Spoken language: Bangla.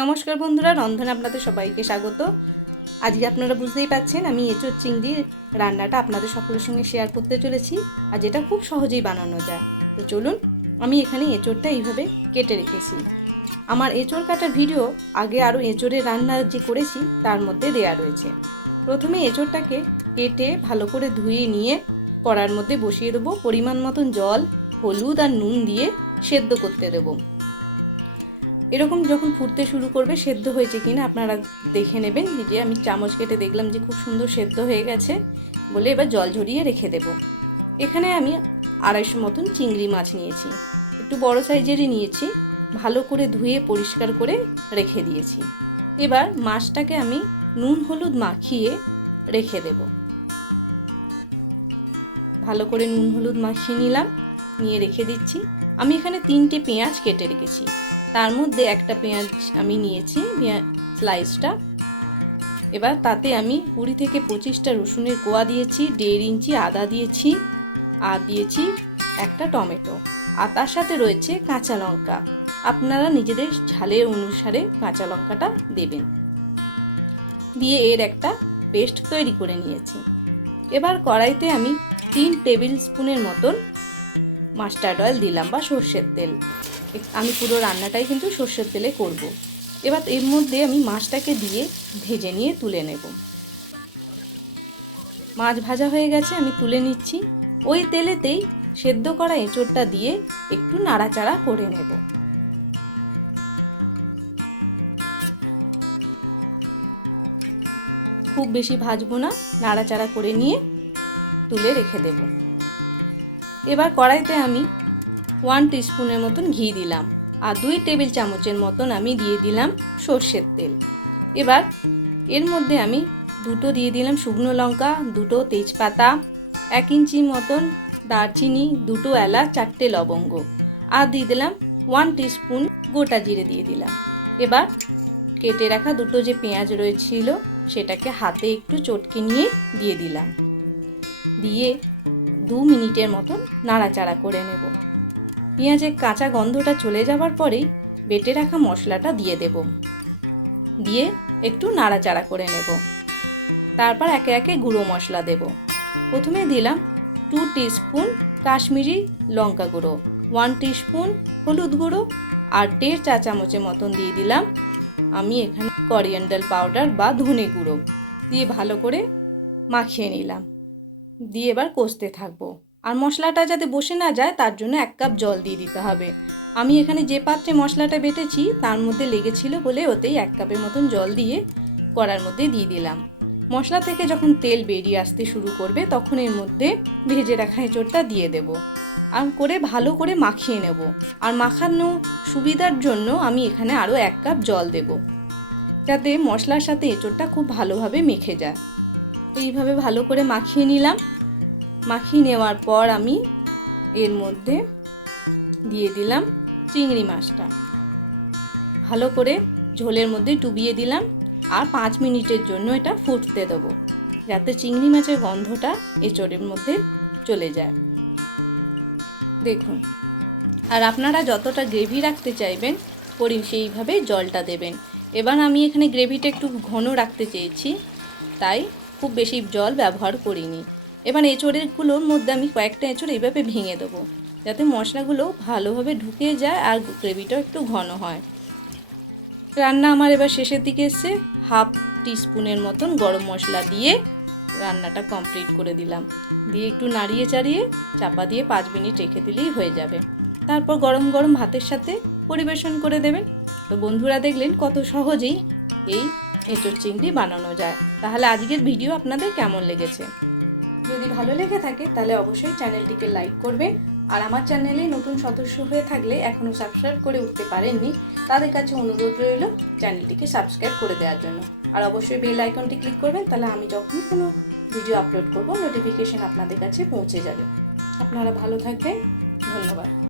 নমস্কার বন্ধুরা, রন্ধনে আপনাদের সবাইকে স্বাগত। আজকে আপনারা বুঝতেই পাচ্ছেন আমি এঁচোড় চিংড়ি রান্নাটা আপনাদের সকলের সঙ্গে শেয়ার করতে চলেছি, আর যেটা খুব সহজেই বানানো যায়। তো চলুন, আমি এখানে এঁচোড়টা এইভাবে কেটে রেখেছি। আমার এঁচোড় কাটার ভিডিও আগে আরও এঁচোড়ের রান্না যে করেছি তার মধ্যে দেয়া রয়েছে। প্রথমে এঁচোড়টাকে কেটে ভালো করে ধুয়ে নিয়ে কড়ার মধ্যে বসিয়ে দেবো। পরিমাণ মতন জল, হলুদ আর নুন দিয়ে সেদ্ধ করতে দেবো। এরকম যখন ফুটতে শুরু করবে, সেদ্ধ হয়েছে কিনা আপনারা দেখে নেবেন। যে আমি চামচ কেটে দেখলাম যে খুব সুন্দর সেদ্ধ হয়ে গেছে বলে এবার জল ঝরিয়ে রেখে দেব। এখানে আমি 250 মতন চিংড়ি মাছ নিয়েছি, একটু বড় সাইজেরই নিয়েছি। ভালো করে ধুয়ে পরিষ্কার করে রেখে দিয়েছি। এবার মাছটাকে আমি নুন হলুদ মাখিয়ে রেখে দেব। ভালো করে নুন হলুদ মাখিয়ে নিলাম, নিয়ে রেখে দিচ্ছি। আমি এখানে 3টে পেঁয়াজ কেটে রেখেছি, তার মধ্যে একটা পেঁয়াজ আমি নিয়েছি স্লাইসটা। এবার তাতে আমি 20 থেকে 25টা রসুনের কোয়া দিয়েছি, 1.5 ইঞ্চি আদা দিয়েছি, আর দিয়েছি একটা টমেটো, আর তার সাথে রয়েছে কাঁচা লঙ্কা। আপনারা নিজেদের ঝালের অনুসারে কাঁচা লঙ্কাটা দেবেন। দিয়ে এর একটা পেস্ট তৈরি করে নিয়েছি। এবার কড়াইতে আমি 3 টেবিল স্পুনের মতন মাস্টার্ড অয়েল দিলাম, বা সর্ষের তেল। আমি পুরো রান্নাটাই কিন্তু সর্ষের তেলে করব। এবার এর মধ্যে আমি মাছটাকে দিয়ে ভেজে নিয়ে তুলে নেব। মাছ ভাজা হয়ে গেছে, আমি তুলে নিচ্ছি। ওই তেলেতেই সেদ্ধ করা এঁচোড়টা দিয়ে একটু নাড়াচাড়া করে নেব। খুব বেশি ভাজবো না, নাড়াচাড়া করে নিয়ে তুলে রেখে দেব। এবার কড়াইতে আমি 1 টিস্পুনের মতন ঘি দিলাম, আর 2 টেবিল চামচের মতন আমি দিয়ে দিলাম সর্ষের তেল। এবার এর মধ্যে আমি দুটো দিয়ে দিলাম শুকনো লঙ্কা, 2টো তেজপাতা, 1 ইঞ্চি মতন দারচিনি, 2টো এলাচ, 4টে লবঙ্গ, আর দিয়ে দিলাম 1 টিস্পুন গোটা জিরে দিয়ে দিলাম। এবার কেটে রাখা দুটো যে পেঁয়াজ রয়েছিল সেটাকে হাতে একটু চটকে নিয়ে দিয়ে দিলাম। দিয়ে 2 মিনিটের মতন নাড়াচাড়া করে নেব। পেঁয়াজের কাঁচা গন্ধটা চলে যাওয়ার পরেই বেটে রাখা মশলাটা দিয়ে দেব। দিয়ে একটু নাড়াচাড়া করে নেব। তারপর একে একে গুঁড়ো মশলা দেব। প্রথমে দিলাম 2 টিস্পুন কাশ্মীরি লঙ্কা গুঁড়ো, 1 টিস্পুন হলুদ গুঁড়ো, আর 1.5 চা চামচের মতন দিয়ে দিলাম আমি এখানে করিয়েন্ডার পাউডার বা ধনে গুঁড়ো। দিয়ে ভালো করে মাখিয়ে নিলাম। দিয়ে এবার কষতে থাকবো। আর মশলাটা যাতে বসে না যায় তার জন্য 1 কাপ জল দিয়ে দিতে হবে। আমি এখানে যে পাত্রে মশলাটা বেটেছি তার মধ্যে লেগেছিল বলে ওতেই 1 কাপের মতন জল দিয়ে কড়ার মধ্যে দিয়ে দিলাম। মশলা থেকে যখন তেল বেরিয়ে আসতে শুরু করবে তখন এর মধ্যে ভেজে রাখা এঁচোড়টা দিয়ে দেব, আর করে ভালো করে মাখিয়ে নেব। আর মাখানো সুবিধার জন্য আমি এখানে আরও 1 কাপ জল দেব, যাতে মশলার সাথে এঁচোড়টা খুব ভালোভাবে মেখে যায়। এইভাবে ভালো করে মাখিয়ে নিলাম। মাখিয়ে নেওয়ার পর আমি এর মধ্যে দিয়ে দিলাম চিংড়ি মাছটা। ভালো করে ঝোলের মধ্যে ডুবিয়ে দিলাম, আর 5 মিনিটের জন্য এটা ফুটতে দেবো, যাতে চিংড়ি মাছের গন্ধটা এঁচোড়ের মধ্যে চলে যায়। দেখুন, আর আপনারা যতটা গ্রেভি রাখতে চাইবেন সেইভাবে জলটা দেবেন। এবার আমি এখানে গ্রেভিটা একটু ঘন রাখতে চেয়েছি, তাই খুব বেশি জল ব্যবহার করিনি। এবার এঁচোড়েরগুলোর মধ্যে আমি কয়েকটা এঁচোড় এইভাবে ভেঙে দেবো, যাতে মশলাগুলো ভালোভাবে ঢুকে যায় আর গ্রেভিটাও একটু ঘন হয়। রান্না আমার এবার শেষের দিকে এসছে। 1/2 টিস্পুনের মতন গরম মশলা দিয়ে রান্নাটা কমপ্লিট করে দিলাম। দিয়ে একটু নাড়িয়ে চাড়িয়ে চাপা দিয়ে 5 মিনিট রেখে দিলেই হয়ে যাবে। তারপর গরম গরম ভাতের সাথে পরিবেশন করে দেবেন। তো বন্ধুরা, দেখলেন কত সহজেই এই এঁচোড় চিংড়ি বানানো যায়। তাহলে আজকের ভিডিও আপনাদের কেমন লেগেছে? যদি ভালো লেগে থাকে তাহলে অবশ্যই চ্যানেলটিকে লাইক করবেন। আর আমার চ্যানেলে নতুন সদস্য হয়ে থাকলে এখনও সাবস্ক্রাইব করে উঠতে পারেননি, তাদের কাছে অনুরোধ রইল চ্যানেলটিকে সাবস্ক্রাইব করে দেওয়ার জন্য। আর অবশ্যই বেল আইকনটি ক্লিক করবেন, তাহলে আমি যখনই কোনো ভিডিও আপলোড করব নোটিফিকেশন আপনাদের কাছে পৌঁছে যাবে। আপনারা ভালো থাকবেন। ধন্যবাদ।